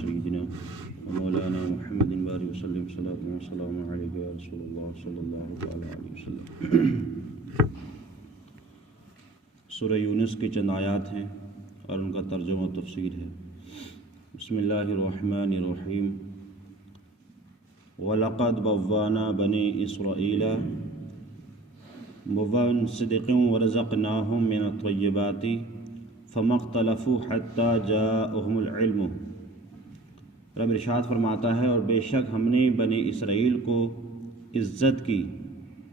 سيدنا ومولانا محمد بارك وسلم صلاة وسلام عليك يا رسول الله صلی اللہ علیہ وسلم۔ سورہ یونس کی چند آیات ہیں اور ان کا ترجمہ و تفسیر ہے۔ بسم اللہ الرحمن الرحیم۔ وَلَقَدْ بَوَّأْنَا بَنِي إِسْرَائِيلَ مُبَوَّءَ صِدْقٍ وَرَزَقْنَاهُم مِّنَ الطَّيِّبَاتِ فَمَا اخْتَلَفُوا حَتَّىٰ جَاءَهُمُ الْعِلْمُ۔ رب ارشاد فرماتا ہے، اور بے شک ہم نے بنی اسرائیل کو عزت کی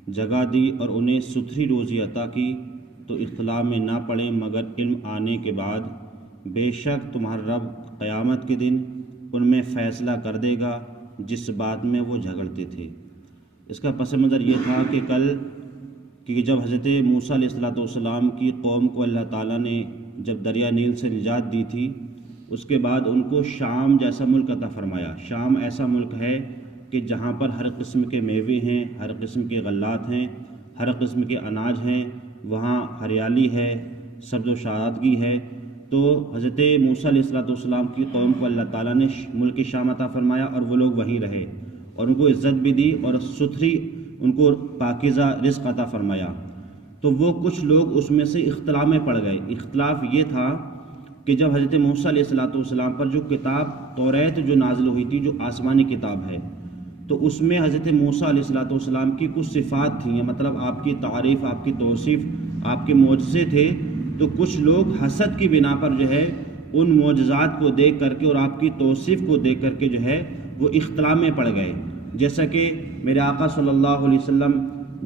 جگہ دی اور انہیں ستھری روزی عطا کی، تو اختلاف میں نہ پڑے مگر علم آنے کے بعد۔ بے شک تمہارا رب قیامت کے دن ان میں فیصلہ کر دے گا جس بات میں وہ جھگڑتے تھے۔ اس کا پس منظر یہ تھا کہ جب حضرت موسیٰ علیہ السلام کی قوم کو اللہ تعالیٰ نے جب دریا نیل سے نجات دی تھی، اس کے بعد ان کو شام جیسا ملک عطا فرمایا۔ شام ایسا ملک ہے کہ جہاں پر ہر قسم کے میوے ہیں، ہر قسم کے غلات ہیں، ہر قسم کے اناج ہیں، وہاں ہریالی ہے، سبز و شادابی ہے۔ تو حضرت موسیٰ علیہ السلام کی قوم کو اللہ تعالیٰ نے ملک شام عطا فرمایا اور وہ لوگ وہیں رہے اور ان کو عزت بھی دی اور ستھری ان کو پاکیزہ رزق عطا فرمایا۔ تو وہ کچھ لوگ اس میں سے اختلاف میں پڑ گئے۔ اختلاف یہ تھا کہ جب حضرت موسیٰ علیہ السلام پر جو کتاب توریت جو نازل ہوئی تھی، جو آسمانی کتاب ہے، تو اس میں حضرت موسیٰ علیہ السلام کی کچھ صفات تھیں، مطلب آپ کی تعریف، آپ کی توصیف، آپ کے معجزے تھے۔ تو کچھ لوگ حسد کی بنا پر جو ہے ان معجزات کو دیکھ کر کے اور آپ کی توصیف کو دیکھ کر کے جو ہے وہ اختلاف میں پڑ گئے۔ جیسا کہ میرے آقا صلی اللہ علیہ وسلم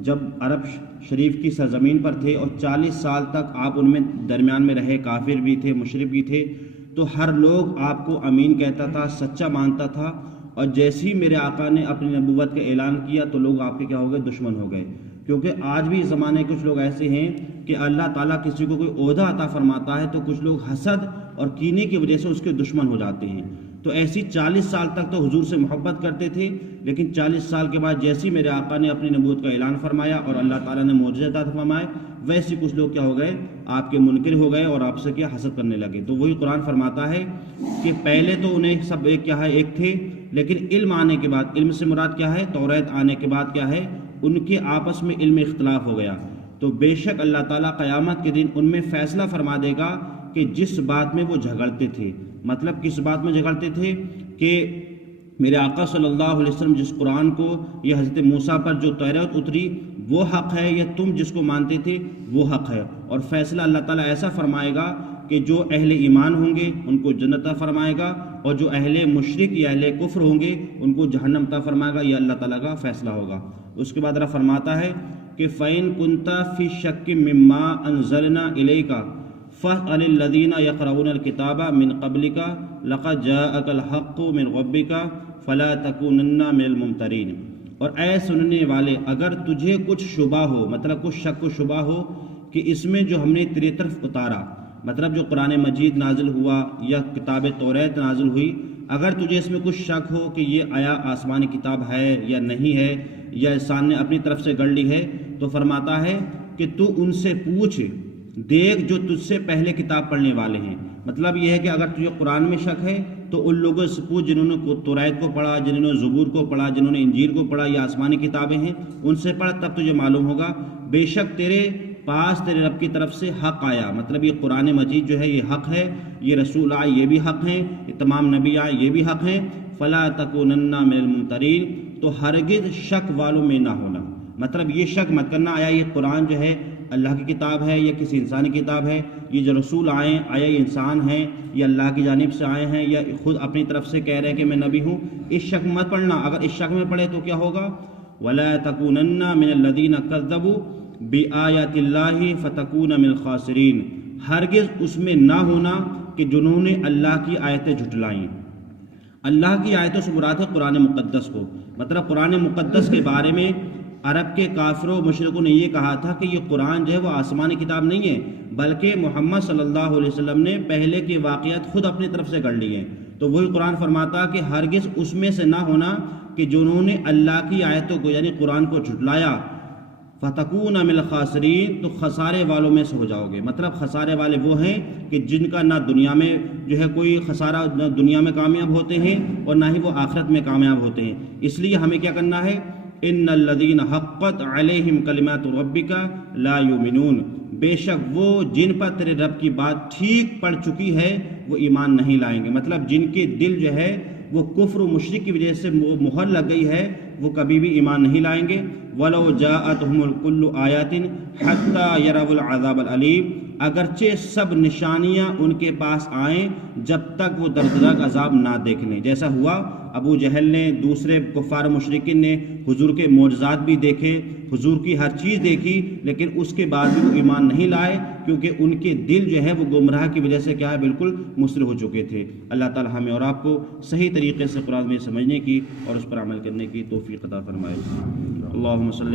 جب عرب شریف کی سرزمین پر تھے اور 40 سال تک آپ ان میں درمیان میں رہے، کافر بھی تھے، مشرک بھی تھے، تو ہر لوگ آپ کو امین کہتا تھا، سچا مانتا تھا، اور جیسے ہی میرے آقا نے اپنی نبوت کا اعلان کیا تو لوگ آپ کے کیا ہو گئے؟ دشمن ہو گئے۔ کیونکہ آج بھی اس زمانے کچھ لوگ ایسے ہیں کہ اللہ تعالیٰ کسی کو کوئی عہدہ عطا فرماتا ہے تو کچھ لوگ حسد اور کینے کی وجہ سے اس کے دشمن ہو جاتے ہیں۔ تو ایسی 40 سال تک تو حضور سے محبت کرتے تھے، لیکن 40 سال کے بعد جیسی میرے آقا نے اپنی نبوت کا اعلان فرمایا اور اللہ تعالیٰ نے معجزے عطا فرمائے، ویسے کچھ لوگ کیا ہو گئے؟ آپ کے منکر ہو گئے اور آپ سے کیا حسد کرنے لگے۔ تو وہی قرآن فرماتا ہے کہ پہلے تو انہیں سب ایک تھے، لیکن علم آنے کے بعد، علم سے مراد کیا ہے؟ توریت آنے کے بعد کیا ہے؟ ان کے آپس میں علم اختلاف ہو گیا۔ تو بے شک اللہ تعالیٰ قیامت کے دن ان میں فیصلہ فرما دے گا کہ جس بات میں وہ جھگڑتے تھے، مطلب کس بات میں جھگڑتے تھے؟ کہ میرے آقا صلی اللہ علیہ وسلم جس قرآن کو یا حضرت موسیٰ پر جو توریت اتری وہ حق ہے، یا تم جس کو مانتے تھے وہ حق ہے۔ اور فیصلہ اللہ تعالیٰ ایسا فرمائے گا کہ جو اہل ایمان ہوں گے ان کو جنت عطا فرمائے گا، اور جو اہل مشرک یا اہل کفر ہوں گے ان کو جہنم عطا فرمائے گا۔ یہ اللہ تعالیٰ کا فیصلہ ہوگا۔ اس کے بعد اللہ فرماتا ہے کہ فَإِن كُنْتَ فِي شَكٍّ مِّمَّا أَنزَلْنَا إِلَيْكَ فَاسْأَلِ الَّذِينَ يَقْرَؤُونَ الْكِتَابَ مِنْ قَبْلِكَ لَقَدْ جَاءَكَ الْحَقُّ مِنْ رَبِّكَ فَلَا تَكُونَنَّ مِنَ الْمُمْتَرِينَ۔ اور اے سننے والے، اگر تجھے کچھ شبہ ہو، مطلب کچھ شک و شبہ ہو کہ اس میں جو ہم نے تیری طرف اتارا، مطلب جو قرآن مجید نازل ہوا یا کتاب توریت نازل ہوئی، اگر تجھے اس میں کچھ شک ہو کہ یہ آیا آسمانی کتاب ہے یا نہیں ہے، یا انسان نے اپنی طرف سے گڑھ لی ہے، تو فرماتا ہے کہ تو ان سے پوچھ دیکھ جو تجھ سے پہلے کتاب پڑھنے والے ہیں۔ مطلب یہ ہے کہ اگر تجھے قرآن میں شک ہے تو ان لوگوں سے پوچھ جنہوں نے توریت کو پڑھا، جنہوں نے زبور کو پڑھا، جنہوں نے انجیل کو پڑھا، یا آسمانی کتابیں ہیں، ان سے پڑھ، تب تجھے معلوم ہوگا۔ بے شک تیرے پاس تیرے رب کی طرف سے حق آیا، مطلب یہ قرآن مجید جو ہے یہ حق ہے، یہ رسول آئے یہ بھی حق ہیں، یہ تمام نبی آئے یہ بھی حق ہیں۔ فلا تکونن من الممترین، تو ہرگز شک والوں میں نہ ہونا، مطلب یہ شک مت کرنا آیا یہ قرآن جو ہے اللہ کی کتاب ہے یا کسی انسانی کتاب ہے، یہ جو رسول آئے آیا یہ انسان ہیں یا اللہ کی جانب سے آئے ہیں یا خود اپنی طرف سے کہہ رہے ہیں کہ میں نبی ہوں، اس شک مت پڑھنا۔ اگر اس شک میں پڑھے تو کیا ہوگا؟ وَلَا تَكُونَنَّ مِنَ الَّذِينَ كَذَّبُوا بِآيَاتِ اللَّهِ فَتَكُونَ مِنَ الْخَاسِرِينَ، ہرگز اس میں نہ ہونا کہ جنہوں نے اللہ کی آیتیں جھٹلائیں۔ اللہ کی آیتوں سے مراد ہے قرآن مقدس کو، مطلب قرآن مقدس کے بارے میں عرب کے کافروں مشرکوں نے یہ کہا تھا کہ یہ قرآن جو ہے وہ آسمانی کتاب نہیں ہے، بلکہ محمد صلی اللہ علیہ وسلم نے پہلے کے واقعات خود اپنی طرف سے گڑھ لیے ہیں۔ تو وہی قرآن فرماتا کہ ہرگز اس میں سے نہ ہونا کہ جنہوں نے اللہ کی آیتوں کو یعنی قرآن کو جھٹلایا فتکون من الخاسرین، تو خسارے والوں میں سے ہو جاؤ گے۔ مطلب خسارے والے وہ ہیں کہ جن کا نہ دنیا میں جو ہے کوئی خسارہ، نہ دنیا میں کامیاب ہوتے ہیں اور نہ ہی وہ آخرت میں کامیاب ہوتے ہیں۔ اس لیے ہمیں کیا کرنا ہے؟ ان الذین حقت علیہم کلمات ربک لا یؤمنون، بے شک وہ جن پر تیرے رب کی بات ٹھیک پڑ چکی ہے وہ ایمان نہیں لائیں گے۔ مطلب جن کے دل جو ہے وہ کفر و مشرک کی وجہ سے مہر لگ گئی ہے، وہ کبھی بھی ایمان نہیں لائیں گے۔ وَلَوْ جَاءَتْهُمُ الْكُلُّ آيَاتٍ حَتَّى يَرَوُا الْعَذَابَ الْأَلِيمَ، اگرچہ سب نشانیاں ان کے پاس آئیں جب تک وہ دردناک عذاب نہ دیکھ لیں۔ جیسا ہوا ابو جہل نے، دوسرے کفار و مشرکین نے حضور کے معجزات بھی دیکھے، حضور کی ہر چیز دیکھی، لیکن اس کے بعد بھی وہ ایمان نہیں لائے، کیونکہ ان کے دل جو ہے وہ گمراہ کی وجہ سے کیا ہے، بالکل مسرف ہو چکے تھے۔ اللہ تعالی ہمیں اور آپ کو صحیح طریقے سے قرآن میں سمجھنے کی اور اس پر عمل کرنے کی توفیق عطا فرمائے۔ اللہم صلی